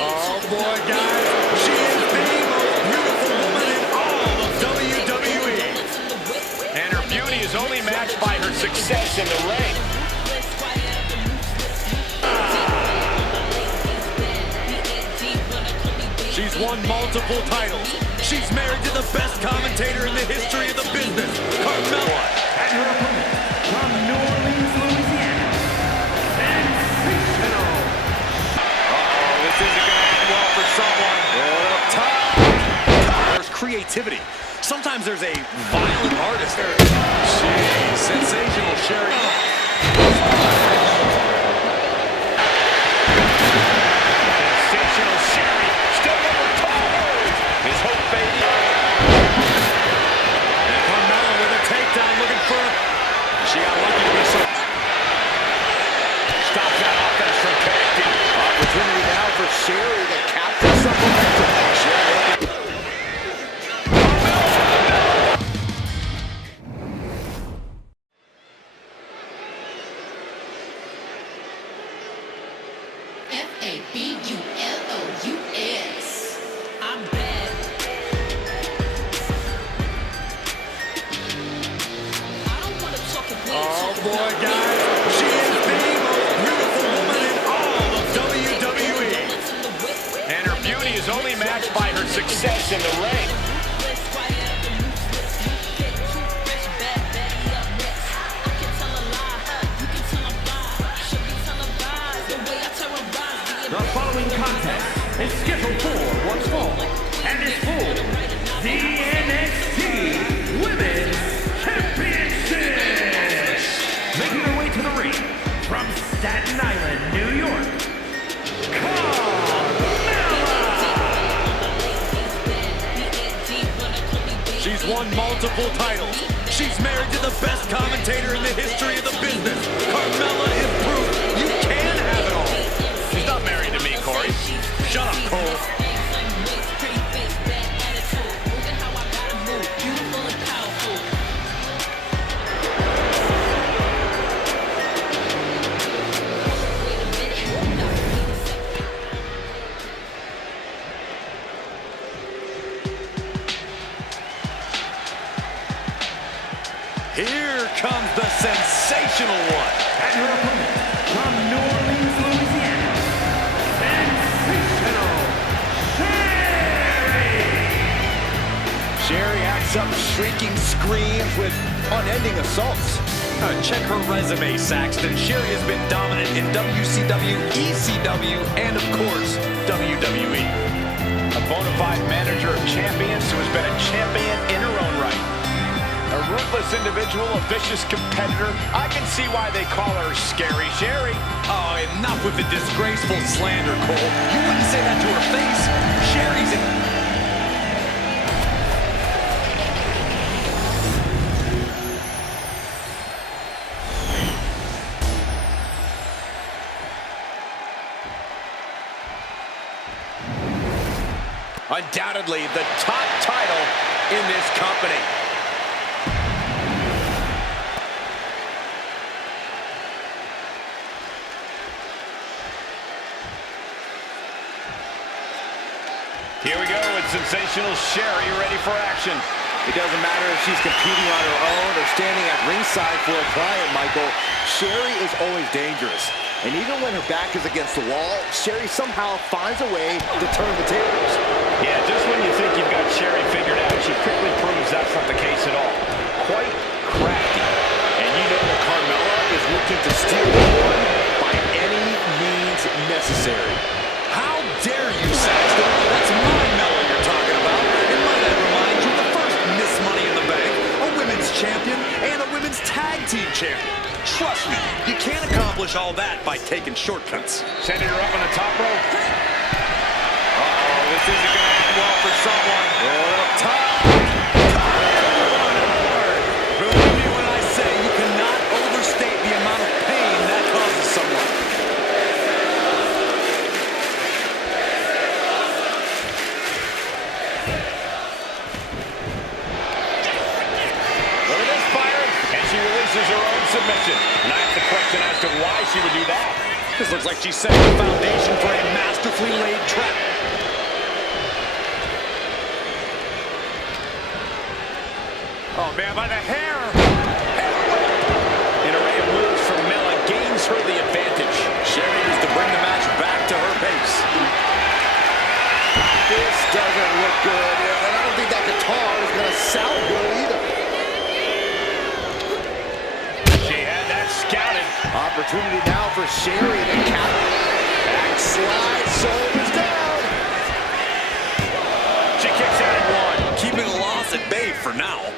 Oh boy, guys, she is the most beautiful woman in all of WWE. And her beauty is only matched by her success in the ring. She's won multiple titles. She's married to the best commentator in the history of the business, Carmella. And her opponent, from New Orleans, Louisiana, sensational. This isn't going to end well for someone. There's creativity. Sometimes there's a violent artist there. Jeez, sensational Sherri. Sensational Sherri. Still over top. His hope fading. And Carmella with a takedown looking for... She got lucky to be so... Stops that offense from connecting. Opportunity now for Sherri to capture some momentum. Fabulous. I'm bad. I don't want to talk about. Oh boy, guys, she is the most beautiful woman in all of WWE. And her beauty is only matched by her success in the ring. The following contest is scheduled for one fall and is for the NXT Women's Championship. Making her way to the ring from Staten Island, New York, Carmella. She's won multiple titles. She's married to the best commentator in the history of the business. Carmella is proof you can have it all. She's not married to me, Corey. Shut up, Cole. Here comes the sensational one. And her opponent from New Orleans, Louisiana, sensational Sherri. Sherri acts up shrieking screams with unending assaults. Check her resume, Saxton. Sherri has been dominant in WCW, ECW, and of course, WWE. A bona fide manager of champions who has been a champion in her own right. A ruthless individual, a vicious competitor. I can see why they call her Scary Sherri. Oh, enough with the disgraceful slander, Cole. You wouldn't say that to her face. Sherri's in... Undoubtedly the top title in this company. Here we go with sensational Sherri ready for action. It doesn't matter if she's competing on her own or standing at ringside for a client, Michael. Sherri is always dangerous. And even when her back is against the wall, Sherri somehow finds a way to turn the tables. Yeah, just when you think you've got Sherri figured out, she quickly proves that's not the case at all. Quite crafty. And you know that Carmella is looking to steal the one by any means necessary. How dare you, Saxton? That's my Mella you're talking about. And might I remind you, the first Miss Money in the Bank, a women's champion, and a women's tag team champion. Trust me, you can't accomplish all that by taking shortcuts. sending her up on the top rope. This isn't going to end well for someone. Believe me when I say you cannot overstate the amount of pain that causes someone. Look at this fire. And she releases her own submission. And I have the question as to why she would do that. This looks like she's setting the foundation for a massive masterfully laid trap. Oh, man, by the hair. An array of moves from Mella gains her the advantage. Sherri needs to bring the match back to her pace. This doesn't look good, and I don't think that guitar is going to sound good either. She had that scouted. Opportunity now for Sherri to cap. Backslide, shoulders down. She kicks out at one. Keeping a loss at bay for now.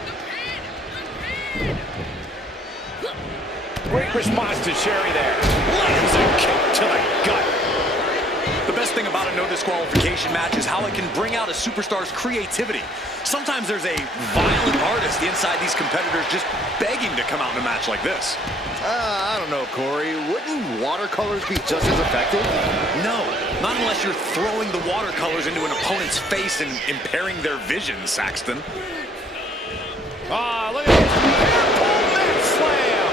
Great response to Sherri there. Lands a kick to the gut. The best thing about a no disqualification match is how it can bring out a superstar's creativity. Sometimes there's a violent artist inside these competitors just begging to come out in a match like this. I don't know, Corey. Wouldn't watercolors be just as effective? No, not unless you're throwing the watercolors into an opponent's face and impairing their vision, Saxton. Ah, look at this. Hair pull mat slam.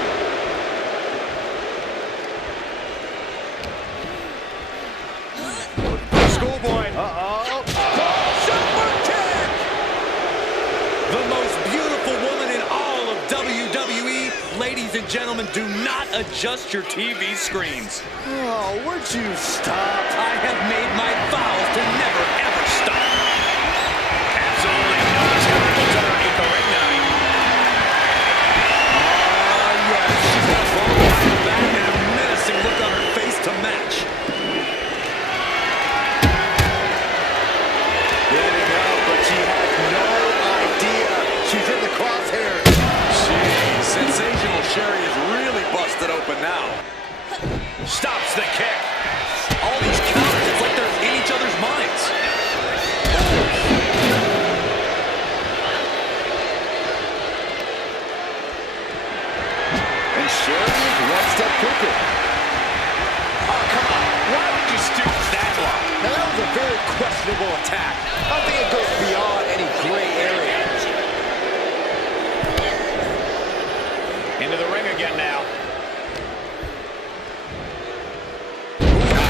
Schoolboy. Uh-oh. Super kick. The most beautiful woman in all of WWE. Ladies and gentlemen, do not adjust your TV screens. Oh, would you stop? I have made my vows to never, ever stop. Absolutely no challenge underneath the ring now. Yes, she's got a long line back and a menacing look on her face to match. Getting up, but she has no idea. She's in the crosshairs. Jeez, sensational Sherri is really busted open now. Stops the kick. All these counters, it's like they're in each other's minds. And Sherri is one step quicker. Oh, come on. Why would you stoop that low? Now, that was a very questionable attack. I think it goes beyond any gray area. Into the ring again now.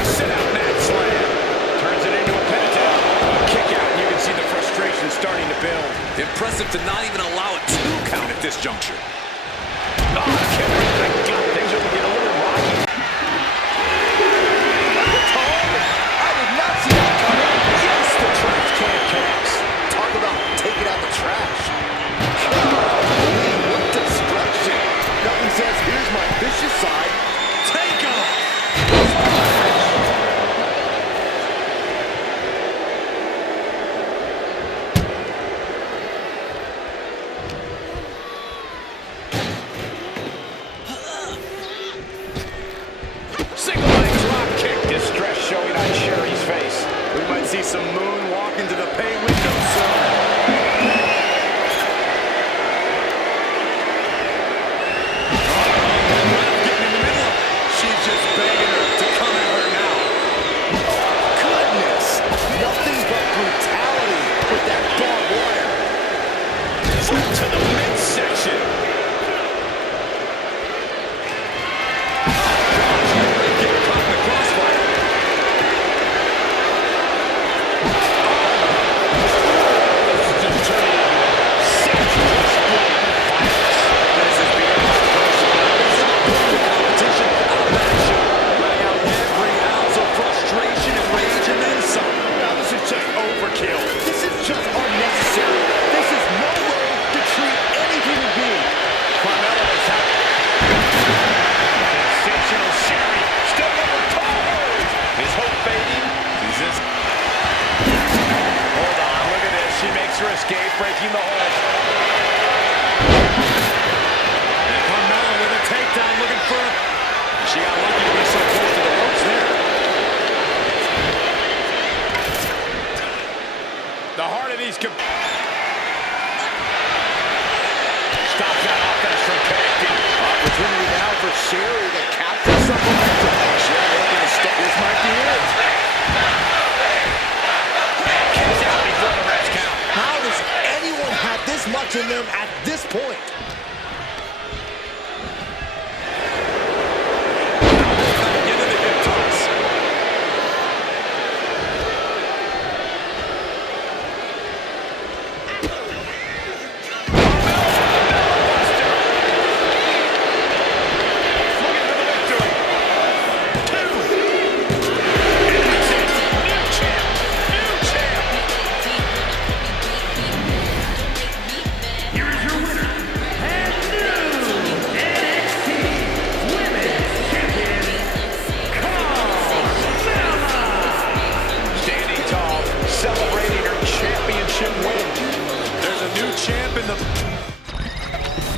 Sit out mat slam. Turns it into a pentagon. A kick out, and you can see the frustration starting to build. Impressive to not even allow a 2 count at this juncture. Oh, kick right to the gut. Things are looking a little rocky. I did not see that coming. Yes, the trash can connects. Talk about taking out the trash. Golly, what destruction. Nothing says, here's my vicious side. Take off! Single leg drop kick. Distress showing on Sherri's face. We might see some moonwalk into the pay window soon. Getting in the middle of it. She's just begging her to come at her now. Goodness. Nothing but brutality with that barbed wire. Foot to the midsection. Get caught in the crossfire. This is just turning senseless violence. This is beyond personal. This is not putting the competition out of action. Letting out every ounce of frustration and rage and then some. Now this is just overkill. This is just unnecessary. This is no way to treat any human being. Carmella is out. Sensational Sherri still on her toes. Is hope fading? Is this? Hold on, look at this. She makes her escape, breaking the hold. And Carmella with a takedown looking for. She got lucky to be so close to the ropes there. The heart of these stops that offense from connecting. Opportunity now for Sherri to capture some momentum. Sherri looking to stop. This might be it. Kicks out before the rest count. How does anyone have this much in them at this